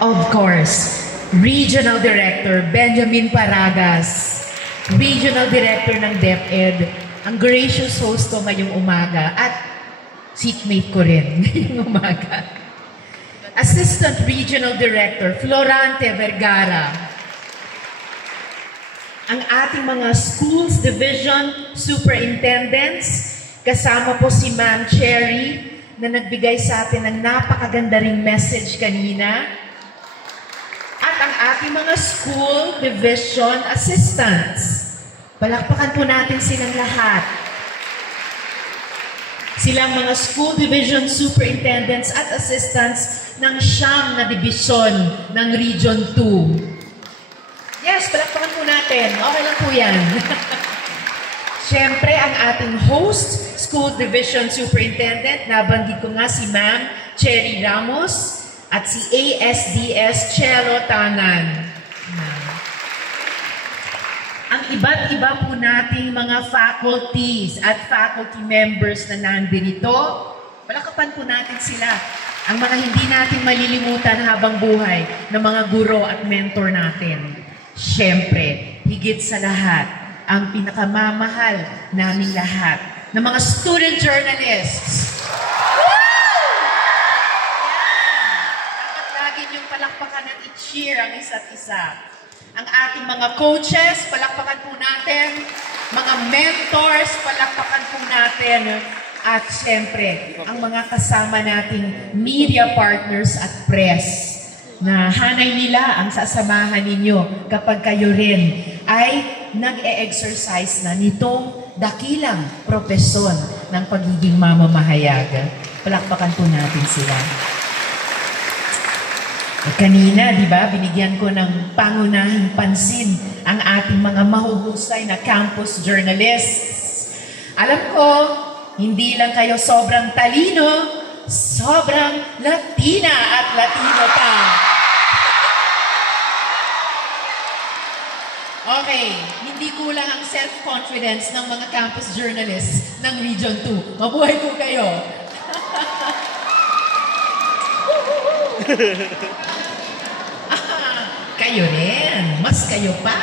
Of course, Regional Director Benjamin Paragas, Regional Director ng DepEd, ang gracious host ko ngayong umaga at seatmate ko rin ngayong umaga. Assistant Regional Director Florante Vergara, ang ating mga Schools Division Superintendents, kasama po si Ma'am Cherry na nagbigay sa atin ng napakaganda ring message kanina, at ang ating mga School Division Assistants. Palakpakan po natin silang lahat. Silang mga School Division Superintendents at Assistants ng siyam na dibisyon ng Region 2. Yes, palakpakan po natin. Okay lang po yan. Siyempre, ang ating host, School Division Superintendent, nabanggit ko nga si Ma'am Cherry Ramos at si ASDS Chelo Tanan. Ang iba't iba po nating mga faculties at faculty members na nandito, palakapan po natin sila. Ang mga hindi natin malilimutan habang buhay ng mga guro at mentor natin. Siyempre, higit sa lahat, ang pinakamamahal naming lahat ng mga student journalists. Dapat lagi niyong palakpakan at i-cheer ang isa't isa. Ang ating mga coaches, palakpakan po natin. Mga mentors, palakpakan po natin. At siyempre, ang mga kasama nating media partners at press na hanay nila ang sasamahan ninyo kapag kayo rin ay nag-e-exercise na nitong dakilang propesyon ng pagiging mamamahayag. Palakpakan po natin sila. Kanina, di ba, binigyan ko ng pangunahing pansin ang ating mga mahuhusay na campus journalists. Alam ko, hindi lang kayo sobrang talino, sobrang Latina at Latino pa. Okay, hindi kulang ang self-confidence ng mga campus journalists ng Region 2. Mabuhay po kayo! Kayo rin. Mas kayo pa.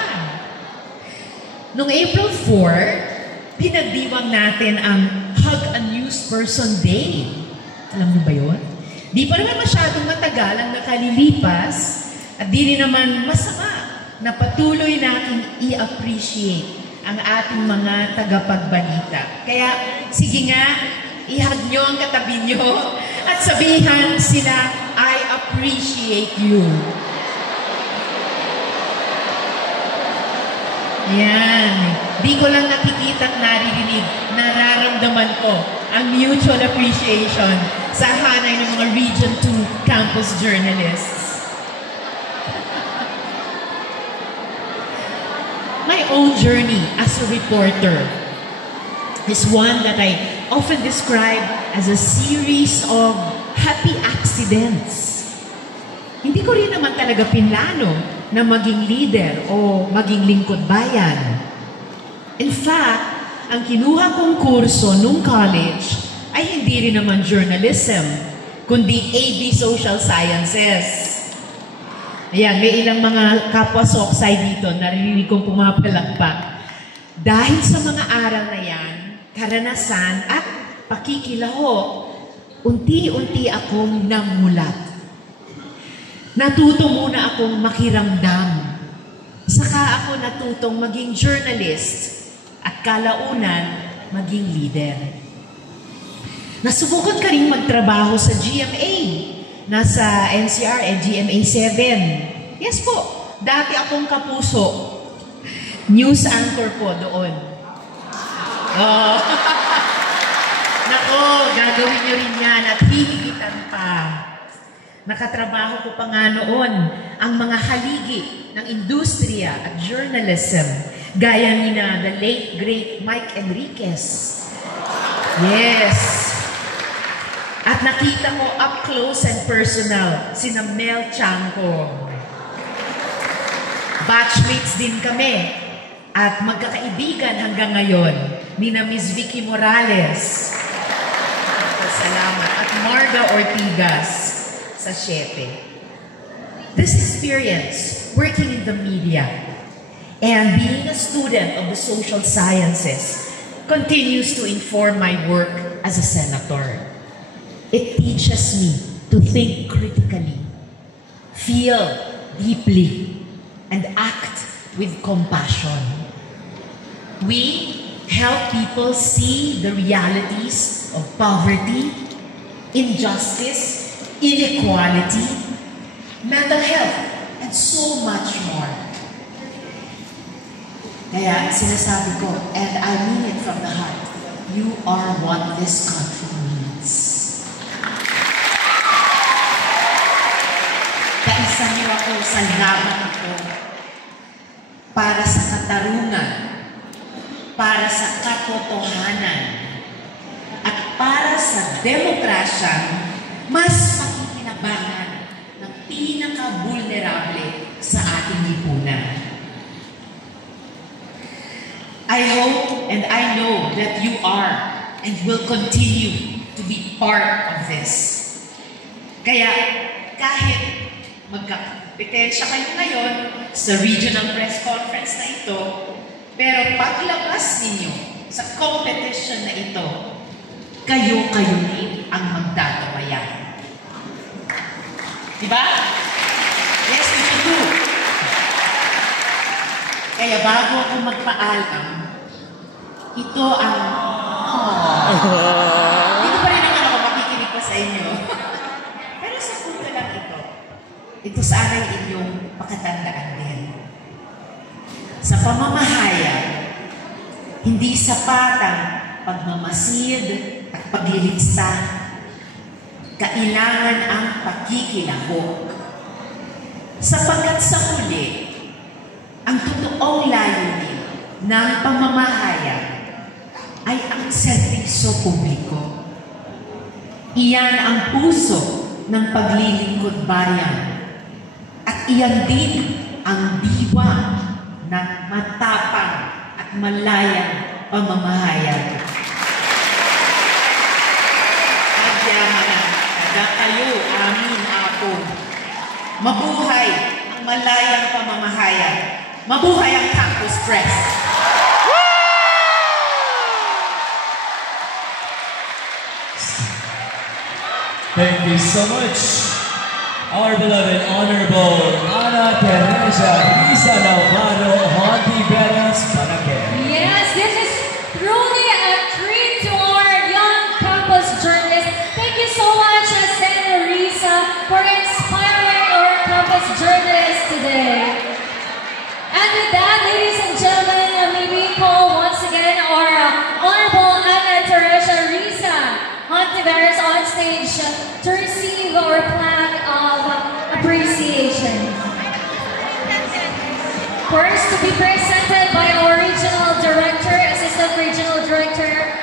Noong April 4, pinagdiwang natin ang Hug a News Person Day. Alam mo ba yun? Di pa naman masyadong matagal ang nakalilipas at di rin naman masama na patuloy natin i-appreciate ang ating mga tagapagbalita. Kaya, sige nga, i-hug nyo ang katabi nyo at sabihan sila, I appreciate you. Yan. Di ko lang nakikita at naririnig, nararamdaman ko ang mutual appreciation sa hanay ng mga Region 2 campus journalists. My own journey as a reporter is one that I often describe as a series of happy accidents. Hindi ko rin naman talaga pinlano na maging leader o maging lingkod bayan. In fact, ang kinuha kong kurso nung college ay hindi rin naman journalism, kundi AB Social Sciences. Ayan, may ilang mga kapwa-soksay dito, narinig kong pumapalakpak. Dahil sa mga aral na yan, karanasan at pakikilaho, unti-unti akong namulat. Natuto muna akong makiramdam. Saka ako natutong maging journalist at kalaunan maging leader. Nasubukan ka rin magtrabaho sa GMA. Nasa NCR and GMA 7. Yes po, dati akong kapuso. News anchor po doon. Oh. Nako, gagawin nyo rin yan at hihigitan pa. Nakatrabaho ko pa nga noon ang mga haligi ng industriya at journalism, gaya ni na the late, great Mike Enriquez. Yes. At nakita ko up close and personal sina Mel Chanco. Batchmates din kami at magkakaibigan hanggang ngayon ni na Miss Vicky Morales. Salamat. At Marga Ortigas sa 7. this experience working in the media and being a student of the social sciences continues to inform my work as a senator. It teaches me to think critically, feel deeply, and act with compassion. We help people see the realities of poverty, injustice, inequality, mental health, and so much more. Kaya sinasabi ko, and I mean it from the heart, you are what this country needs. Kaisa niyo ako sa laban ko para sa katarungan, para sa katotohanan, at para sa demokrasyang mas makikinabangan ng pinaka-vulnerable sa ating lipunan. I hope and I know that you are and will continue to be part of this. Kaya kahit magkakompetensya kayo ngayon sa regional press conference na ito, pero paglabas ninyo sa competition na ito, kayo rin ang magdadawayan. Diba? Yes, we should do. Kaya bago ako magpaalam, ito ang... Dito pa rin naman ako makikinig pa sa inyo. Pero sa punto lang ito, ito sana yung inyong pakatandaan din. Sa pamamahaya, hindi sapat ang pagmamasid at paglilista. Kailangan ang pakikilahok. Sapagkat sa huli, ang totoong layunin ng pamamahaya ay ang serbisyo publiko. Iyan ang puso ng paglilingkod bayan. At iyan din ang diwa ng matapang at malayang pamamahaya. Adyamanan, kada kayo, amin ako. Mabuhay ang malayang pamamahaya. Mabuhay ang Campus Press! Thank you so much, our beloved Honorable Ana Teresa Risa Navarro Hontiveros Paraque. Yes, this is truly a treat to our young campus journalists. Thank you so much, Senator Risa, for inspiring our campus journalists today. And with that, ladies and gentlemen, may we call once again our Honorable Ana Teresa Risa Hontiveros on stage to receive our plaque of appreciation. First, to be presented by our Regional Director, Assistant Regional Director,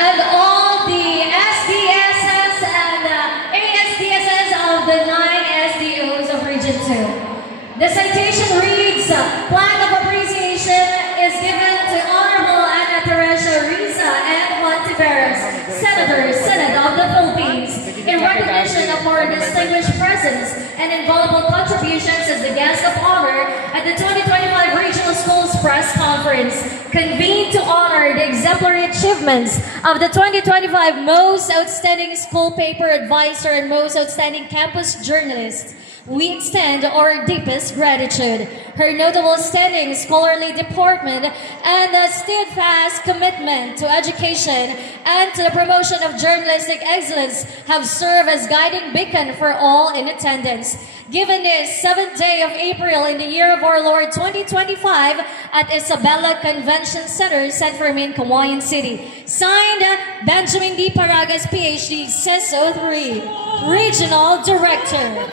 and all the SDSS and ASDSS of the 9 SDOs of Region 2. The citation reads, plaque of appreciation is given to Honorable Ana Teresa Risa and Hontiveros, Senators, Senate of the Philippines, in recognition of our distinguished presence and invaluable contributions as the guest of honor at the 2025 Regional Schools Press Conference, convened to honor the exemplary achievements of the 2025 Most Outstanding School Paper Advisor and Most Outstanding Campus Journalist. We extend our deepest gratitude. Her notable standing, scholarly deportment, and a steadfast commitment to education and to the promotion of journalistic excellence have served as guiding beacon for all in attendance. Given this 7th day of April in the year of our Lord 2025 at Isabela Convention Center, San Fermin, Camayan City. Signed, Benjamin D. Paragas, PhD, CESO 3, Regional Director.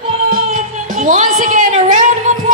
Once again, a round of applause.